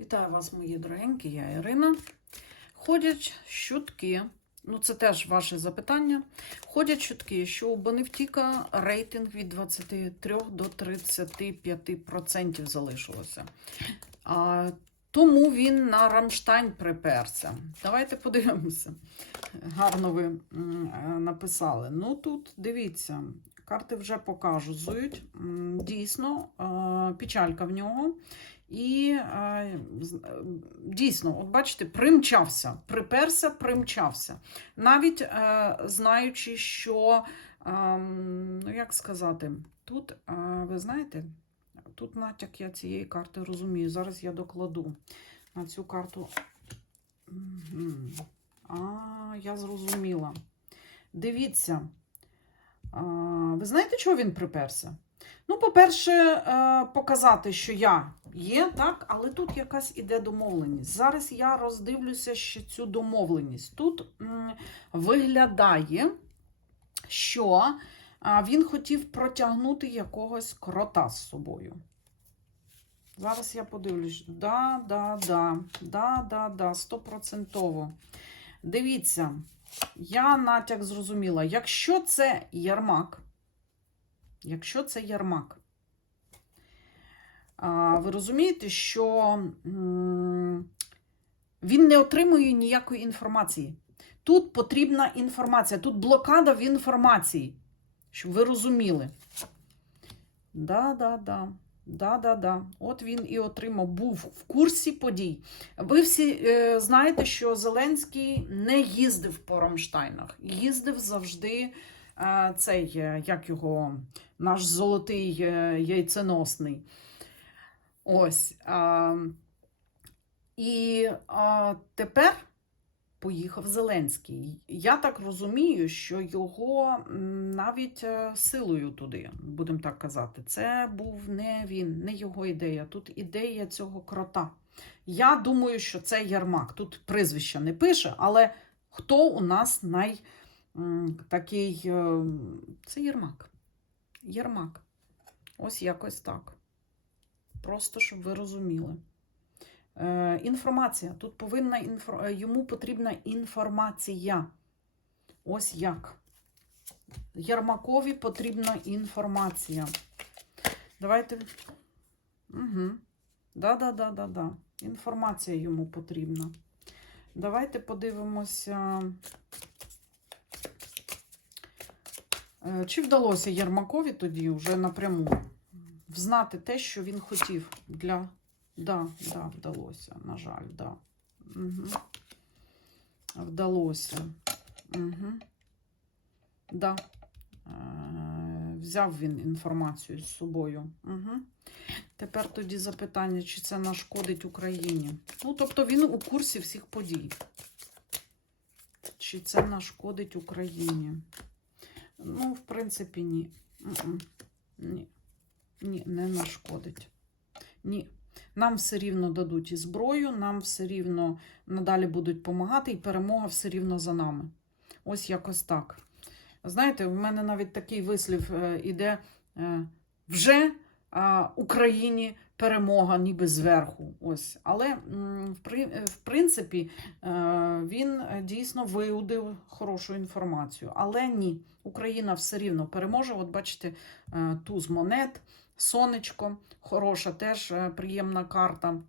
Вітаю вас, мої дорогенькі, я Ірина. Ходять чутки, ну це теж ваше запитання. Ходять чутки, що у Боневтіка рейтинг від 23 до 35% залишилося. А, тому він на Рамштайн приперся. Давайте подивимося. Гарно ви написали. Ну тут дивіться, карти вже показують. Дійсно, печалька в нього. І е, е, дійсно, от бачите, примчався, приперся, примчався. Навіть е, знаючи, що, е, ну як сказати, тут, е, ви знаєте, тут натяк я цієї карти розумію. Зараз я докладу на цю карту. А, я зрозуміла. Дивіться, а, ви знаєте, чого він приперся? Ну, по-перше, е, показати, що я є, так, але тут якась іде домовленість. Зараз я роздивлюся ще цю домовленість. Тут виглядає, що він хотів протягнути якогось крота з собою. Зараз я подивлюсь. Да, да, да, да, да, да, стопроцентово. Дивіться, я натяк зрозуміла. Якщо це Ярмак, якщо це Ярмак, ви розумієте, що він не отримує ніякої інформації. Тут потрібна інформація, тут блокада в інформації, щоб ви розуміли. Да, да, да. Да, да, да. От він і отримав, був в курсі подій. Ви всі е, знаєте, що Зеленський не їздив по Рамштайнах. Їздив завжди цей, е, як його, наш золотий е, яйценосний. Ось. І тепер поїхав Зеленський. Я так розумію, що його навіть е, силою туди, будемо так казати, це був не він, не його ідея. Тут ідея цього крота. Я думаю, що це Ярмак. Тут прізвища не пише, але хто у нас най такий. е, Це Єрмак. Єрмак. Ось якось так. Просто щоб ви розуміли. Е, інформація. Тут повинна інфор... е, йому потрібна інформація. Ось як. Ярмакові потрібна інформація. Давайте. Угу. Да-да-да-да-да. Інформація йому потрібна. Давайте подивимося. Е, Чи вдалося Єрмакові тоді вже напряму взнати те, що він хотів для Да, да, вдалося, на жаль, да. Угу. Вдалося. Угу. Да. Е, взяв він інформацію з собою. Угу. Тепер тоді запитання, чи це нашкодить Україні. Ну, тобто він у курсі всіх подій. Чи це нашкодить Україні? Ну, в принципі, ні. Ні. Ні, не нашкодить. Ні. Нам все рівно дадуть і зброю, нам все рівно надалі будуть допомагати, і перемога все рівно за нами. Ось якось так. Знаєте, в мене навіть такий вислів е, іде е, вже Україні перемога ніби зверху. Ось. Але в, принципі е, він е, дійсно виудив хорошу інформацію. Але ні, Україна все рівно переможе. От бачите, е, туз монет. Сонечко, хороша, теж приємна карта.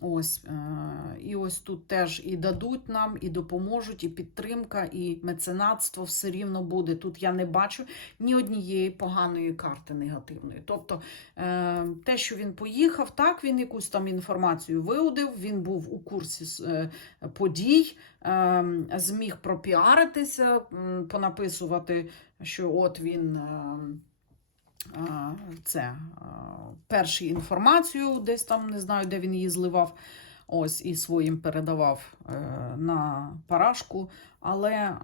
Ось, е, і ось тут теж і дадуть нам, і допоможуть, і підтримка, і меценатство все рівно буде. Тут я не бачу ні однієї поганої карти негативної. Тобто е, те, що він поїхав, так, він якусь там інформацію виудив, він був у курсі е, подій, зміг пропіаритися, понаписувати, що от він. це а, першу інформацію, десь там не знаю, де він її зливав. Ось і своїм передавав е, на парашку, але е,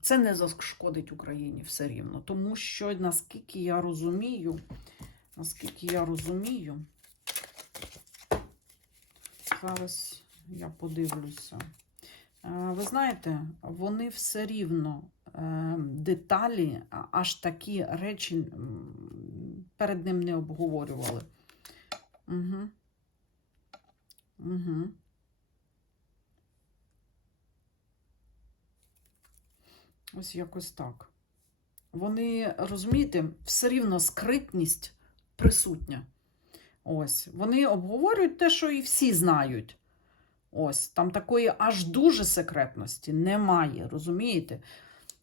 це не зашкодить Україні все рівно. Тому що, наскільки я розумію, наскільки я розумію, зараз я подивлюся. Е, Ви знаєте, вони все рівно е, деталі, аж такі речі перед ним не обговорювали. Угу. Угу. Ось якось так. Вони, розумієте, все рівно скритність присутня. Ось. Вони обговорюють те, що і всі знають. Ось. Там такої аж дуже секретності немає, розумієте?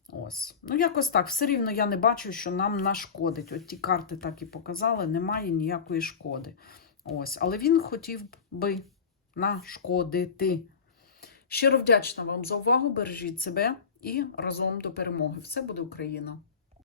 Ось. Ну, якось так. Все рівно я не бачу, що нам нашкодить. От ті карти так і показали, немає ніякої шкоди. Ось. Але він хотів би нашкодити. Щиро вдячна вам за увагу. Бережіть себе і разом до перемоги. Все буде Україна!